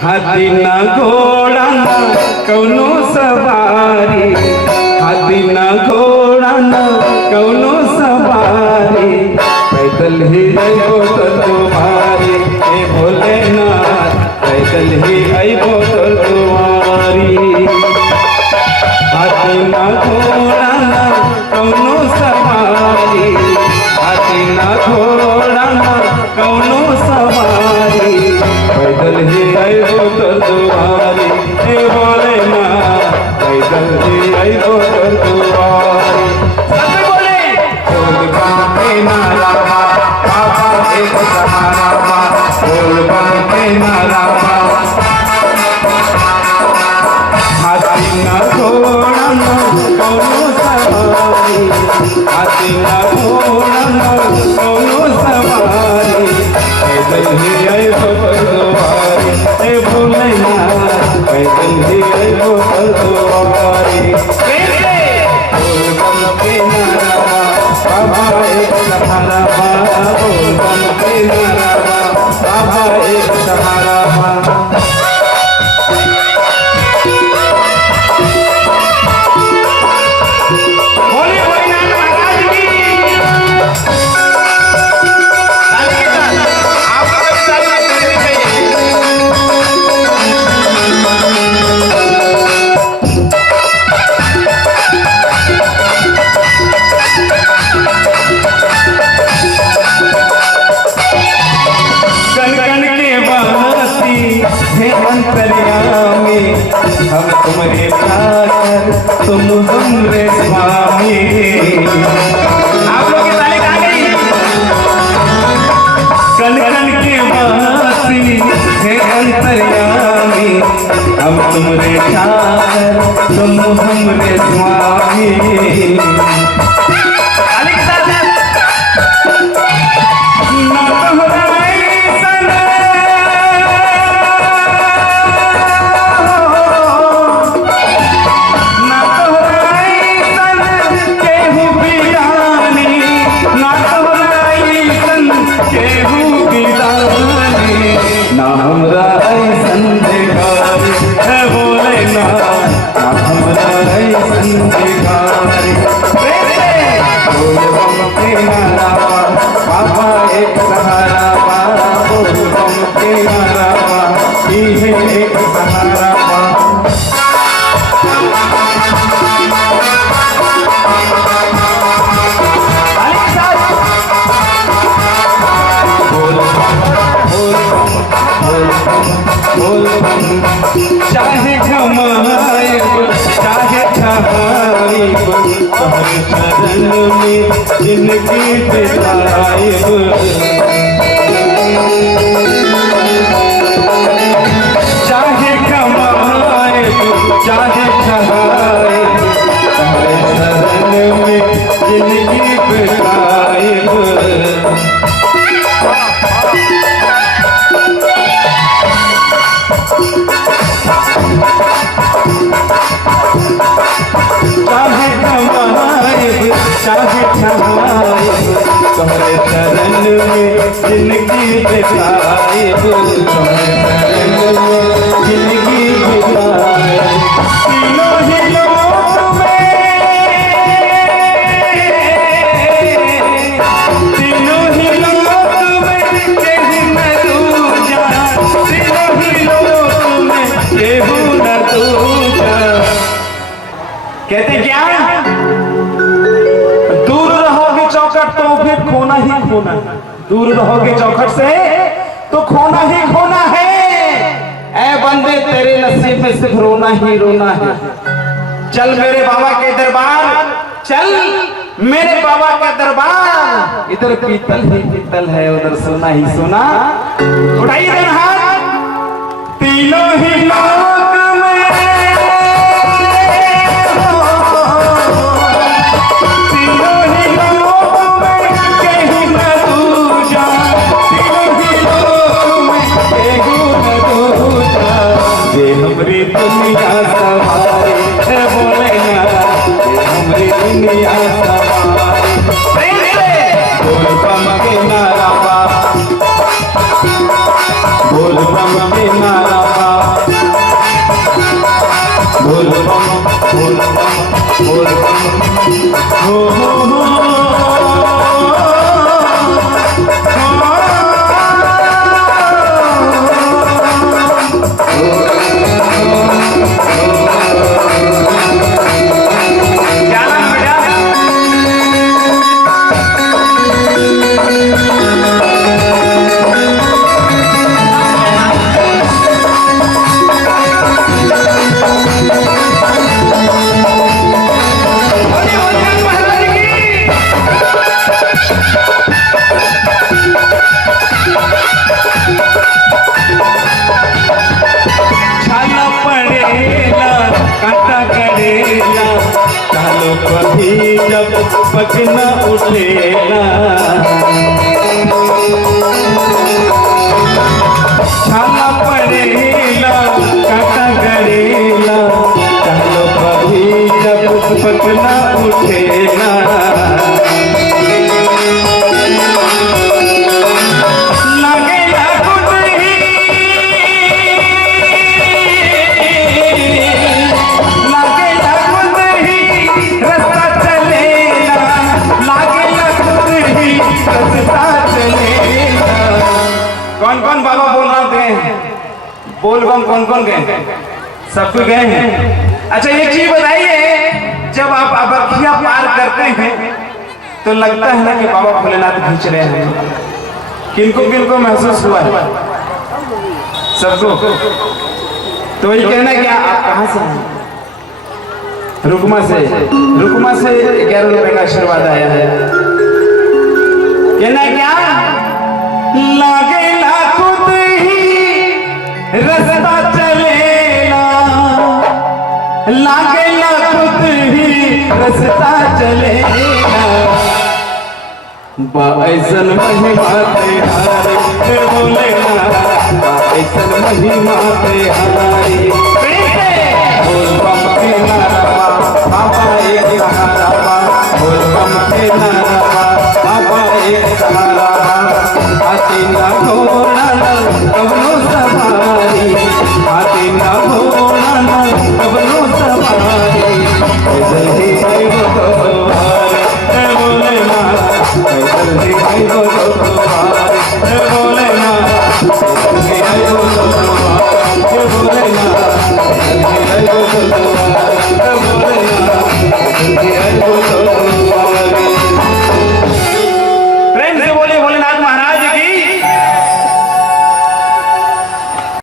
हाथी ना घोड़ा ना कौनो सवारी, हाथी ना घोड़ा ना कौनो सवारी, पैदल ही अइबो तो तुम्हारी हे भोलेनाथ, पैदल ही अइबो तो तुम्हारी। हाथी ना घोड़ा ना कौनो सवारी, हाथी ना घोड़ा ना कौनो सवारी, पैदल ही अइबो तो तुम्हारी हे भोलेनाथ, पैदल ही अइबो तो तुम्हारी। सब बोले बोल बम के नारा बाबा एक सहारा, बोल बम के नारा। हाथी ना घोड़ा ना कौनो सवारी, हाथी ना घोड़ा ना कौनो सवारी, पैदल ही अइबो तो तुम्हारी हे भोलेनाथ, पैदल ही अइबो तो तुम्हारी। बोल बम के नारा बाबा एक सहारा, बोल बम के नारा बाबा एक सहारा। अंतर्यामी हम तुम्हारे प्यार तुम हमरे स्वामी। आप लोग की ताली कहाँ गई? कन कन के वासी है अंतर्यामी हम तुम्हारे प्यार तुम हमरे स्वामी। ना हमरा ऐसन देखारी है भोलेनाथ, ना हमरा ऐसन देखारी। बोल बम के नारा बाबा एक सहारा, बोल बम के नारा ही है एक सहारा। चाहे घमाएब चाहे ठहाएब, तोहरे चरण में जिंदगी बिताएब। चाहे घमाएब चाहे ठहाएब, तोहरे चरण में जिंदगी बिताएब। चाहे कमाएब चाहे ठहाएब, तोहरे चरण में जिंदगी बिताएब, तोहरे चरण में जिंदगी बिताएब। तीनों ही लोक में, तीनों ही लोक में केहू न दूजा, तीनों ही लोक में केहू न दूजा। कहते क्या? दूर रहोगे चौखट तो फिर खोना ही खोना, दूर रहोगे चौखट से तो खोना ही खोना है। ऐ बंदे तेरे नसीब में सिर्फ रोना ही रोना है। चल मेरे बाबा के दरबार, चल मेरे बाबा के दरबार। इधर पीतल ही पीतल है, उधर सोना ही सोना। उठाइए दोनों हाथ। तीनों ही लोक में, तीनों ही लोक में केहू न दूजा, तीनों ही लोक में केहू न दूजा। ये हमरी दुनिया सवारी है भोलेनाथ, ये हमरी दुनिया सवारी। बोल बम के नारा, बोल बम के नारा। बोल बम बोल बम बोल बम हो कभी जब पग न उठेना छाला पड़ेला काटा गड़ेला चलो कभी जब पग न उठेना कौन कौन बाबा बोल रहे हैं बोल बम कौन गए सबको गए हैं। अच्छा एक चीज बताइए जब आप अबखिया पार करते हैं तो लगता है ना कि बाबा भोलेनाथ खींच रहे हैं किनको किनको महसूस हुआ है सबको तो वही कहना है कि आप कहाँ से हैं रुकमा से 11 रुपए का आशीर्वाद आया है कहना है क्या लागे खुद ही रास्ता चलेना लागे खुद ही रास्ता चलेना बाइसन महिमा तेहारी बोलेना बाइसन महिमा तेहारी बोल बम के नारा बाबा एक सहारा बोल बम के नारा बाबा एक सहारा